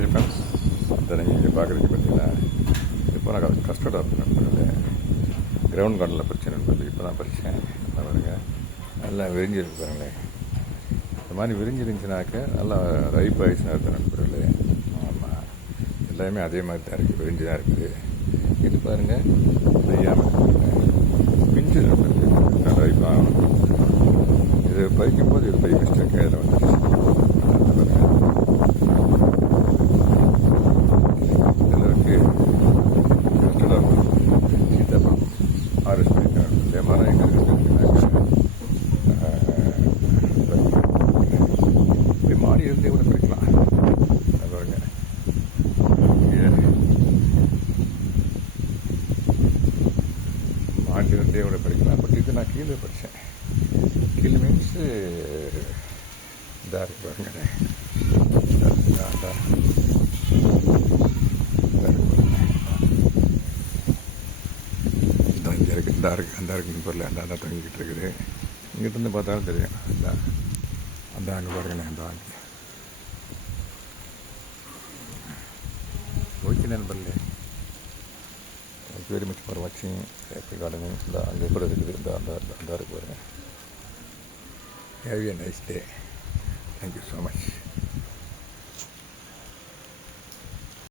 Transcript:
சரி ஃப்ரெண்ட்ஸ், இதை நீங்கள் இங்கே பார்க்குறீங்க பார்த்தீங்கன்னா, இப்போ நான் கஸ்டர்ட் ஆப்பிள் நண்பர்களே, கிரவுண்ட் கார்டனில் பறிச்சேன் நண்பர்கள். இப்போ தான் பறித்தேன். பாருங்க, நல்லா விரிஞ்சிருக்கு பாருங்களேன். இந்த மாதிரி விரிஞ்சிருந்துச்சுனாக்க நல்லா ரைப் ஆகிடுச்சுன்னா இருக்குது நண்பர்களே. ஆமாம், எல்லாமே அதே மாதிரி தான் இருக்குது, விரிஞ்சு தான் இருக்குது. இது பாருங்கள், செய்யாமல் பிஞ்சு நண்பர்கள் ரைப் ஆகணும். இது பறிக்கும்போது இது பை மிஸ்டேக் இதில் வந்துடுச்சு. சீத்தாப்பழம் ஆர்எஸ் பண்ணிட்டாங்க. இந்த மரம் எங்கே இருக்குன்னாக்க இப்படி மாடி இருந்தே கூட பறிக்கலாம். பாருங்க, மாடி இருந்தே கூட பறிக்கலாம். பட் இது நான் கீழே பறித்தேன். கீழே மீன்ஸு இதாக இருக்கு பாருங்க. இங்கே இருக்குது, இந்த இருக்குன்னு பொருள் அந்த தொங்கிக்கிட்டு இருக்குது. இங்கிட்டிருந்து பார்த்தாலும் தெரியும். அந்த அங்கே பாருங்கண்ணே, அந்த வாங்கி ஓகே நண்பர்களே. தேங்க்யூ வெரி மச் ஃபார் வாட்சிங் ஹேப்பி கார்டனிங். இந்த அங்கே கூட இருக்குது, அந்த இருக்கு பாருங்க. Have a nice day. Thank you so much.